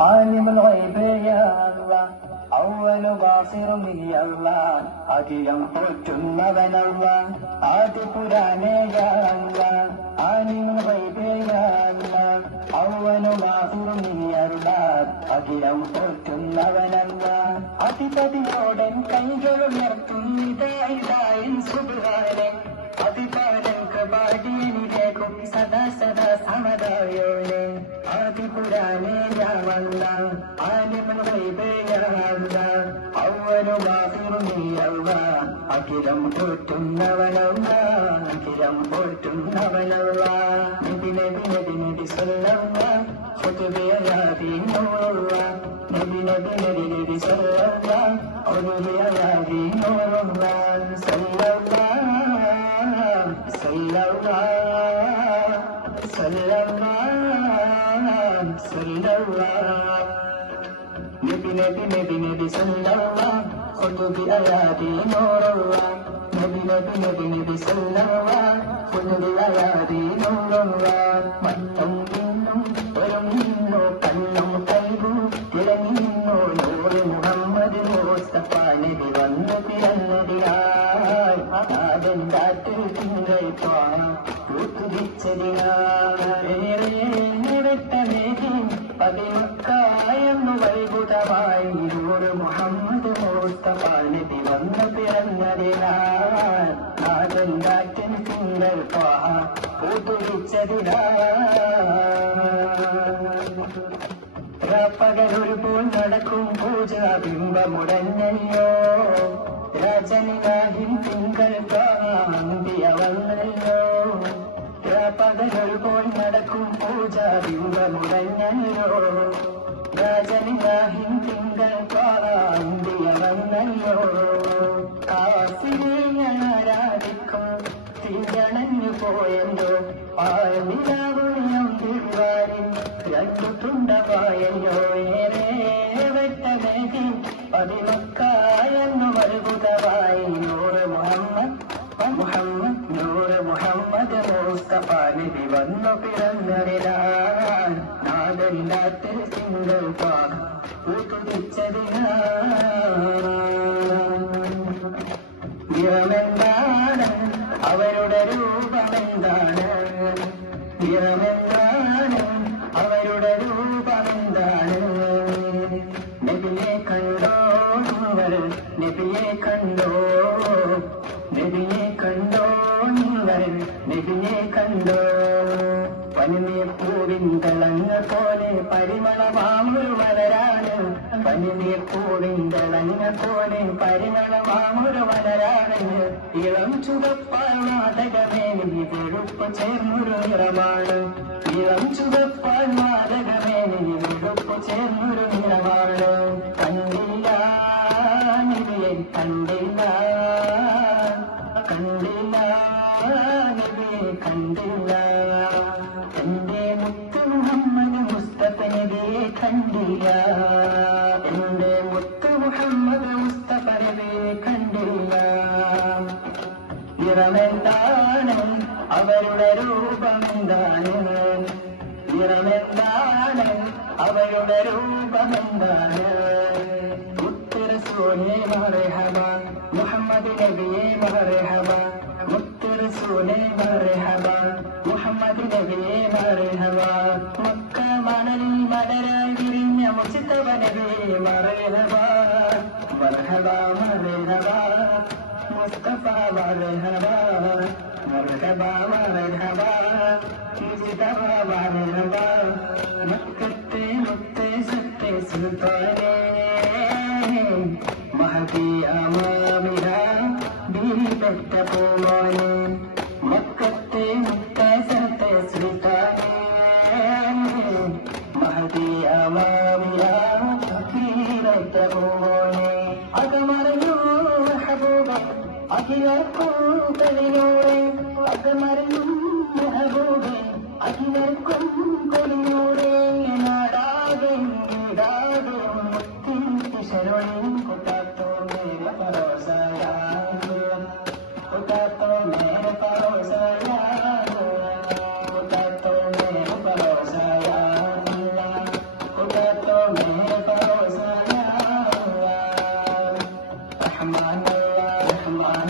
عالم الغيب يا الله أول باصر يا الله അഖിലം പോറ്റുന്നവനല്ല ആദ്യ പുരാനേ യാ അല്ലാഹ് ആലിമുൽ ഗൈബ് യാ അല്ലാഹ് അവ്വലു ബാസിറും നീ അല്ലാഹ് അഖിലം പോറ്റുന്നവനല്ല അതിപതിയോടൻ കൈകളുയർത്തും ഇതായിൻ സുബ്ഹാനെ അതിപാലൻ കബാഡിയിലേക്കും സദാ സദാ സമദായോനെ ആദി പുരാനേ യാ അല്ലാഹ് ആലിമുൽ ഗൈബ് യാ അല്ലാഹ് അവ്വലു ബാസിറും നീ അല്ലാഹ് അഖിലം പോറ്റുന്നവനല്ലാഹ് അഖിലം പോറ്റുന്നവനല്ലാഹ് നബി നബി നബി നബി സല്ലല്ലാഹ് ഖുതുബി യാദി നൂറുല്ലാഹ് നബി നബി നബി നബി സല്ലല്ലാഹ് ഖുതുബി യാദി നൂറുല്ലാഹ് സല്ലല്ലാഹ് സല്ലല്ലാഹ് സല്ലല്ലാഹ് സല്ലല്ലാഹ് നബി നബി നബി നബി സല്ലല്ലാഹ് ഖുതുബി യാദി നൂറുല്ലാഹ് നബി നബി നബി നബി സല്ലല്ലാഹ് ഖുതുബി യാദി നൂറുല്ലാഹ് മറ്റും പിന്നും ഒരുങ്ങിന്നു കണ്ണും കൈവും തിളങ്ങിന്നു നൂറ് മുഹമ്മദ് മുസ്തഫ നബി വന്നു പിറന്നതിനായി നാദൻ കാറ്റിൽ തിങ്കൾ പതിമക്കായെന്നു വൈകുതമായി നൂറ് മുഹമ്മദ് മുസ്തഫ നബി വന്നു പിറന്നതിനാൽ നാദൻ കാറ്റിൽ തിങ്കൾ പകലൊരുപോൽ നടക്കും പൂജ ബിംബമുടഞ്ഞല്ലോ രാജനിലാഹിൻ തിങ്കൾ കാന്തിയവന്നല്ലോ പകലൊരുപോൽ നടക്കും പൂജ ബിംബമുടഞ്ഞല്ലോ രാജനിലാഹിൻ തിങ്കൾ കാന്തിയവന്നല്ലോ കാസിനെ ആരാധിക്കും തിരിഞ്ഞണഞ്ഞു പോയല്ലോ ആഴ്നിലാവുള്ളം തിരുവാരി രണ്ടു തുണ്ടപായല്ലോ ഏറെ വെട്ടമേകി പതിമക്കായെന്നു വലുതായി നൂറ് മുഹമ്മദ് നൂറ് മുഹമ്മദ് മുസ്തഫ നബി വന്നു പിറന്നതിനാൽ നാദല്ലാത്തിൽ തിങ്കൾ നിറമെന്താണ് അവരുടെ രൂപമെന്താണ് നിറമെന്താണ് അവരുടെ രൂപമെന്താണ് നബിയെ കണ്ടോ നിങ്ങൾ നബിയെ കണ്ടോ നബിയെ കണ്ടോ നിങ്ങൾ നബിയെ കണ്ടോ പനിനീർ പൂവിൻ തിളങ്ങ പോലെ പരിമളമാമൊരു മലരാണ് പനിനീർ പൂവിൻ തിളങ്ങ പോലെ പരിമളമാമൊരു മലരാണ് ഇളം ചുവപ്പാൽ മാതകമേ നീ വെളുപ്പ് ചേർന്നൊരു നിറമാണ് ഇളം ചുവപ്പാൽ മാതകമേ നീ വെളുപ്പ് ചേർന്നൊരു നിറമാണ് കണ്ടില്ല നബിയെ കണ്ടില്ല കണ്ടില്ല നബിയെ കണ്ടില്ല എന്റെ മുത്തു മുഹമ്മദ് മുസ്തഫ നബിയെ കണ്ടില്ല എന്റെ മുത്തു മുഹമ്മദ് മുസ്തഫ നബിയെ കണ്ടില്ല നിറമെന്താണ് അവരുടെ രൂപമെന്താണ് നിറമെന്താണ് അവരുടെ രൂപമെന്താണ് മുത്തുറസൂലേ മർഹബ മുഹമ്മദ് നബിയെ മർഹബ മുത്തുറസൂലേ മർഹബ മുഹമ്മദ് നബിയെ മർഹബ മക്ക മണലിൽ മലരായി വിരിഞ്ഞ മുസ്തഫ നബിയെ മർഹബ മർഹബ മർഹബ മുസ്തഫ മർഹബ മർഹബ മർഹബ മുസ്തഫ മർഹബ മക്കത്തെ മുത്തേ സത്തേ സുൽത്താനേ മഹദി അമാമിന ബീപ്പെട്ട പൂമോനെ മക്കത്തെ മുത്തേ സത്തേ സുൽത്താനേ മഹദി അമാമിന ബീപ്പെട്ട പൂമോനെ അകമറിഞ്ഞു ഹബൂബ അഖിലർക്കും തെളിനൂറെ അകമറിഞ്ഞു ഹബൂബെ അഖിലർക്കും കൊടിനൂറെ നാടാകെ നീടാകെ മുത്തിൻ കിശോരിൻ കുട്ടാത്തോ മേരെ പരോസയാ കുട്ടാത്തോ മേരെ പരോസയാ കുട്ടാത്തോ മേരെ പരോസയാ കുട്ടാത്തോ मेरे परोसा या अल्लाह रहमान अल्लाह रहमान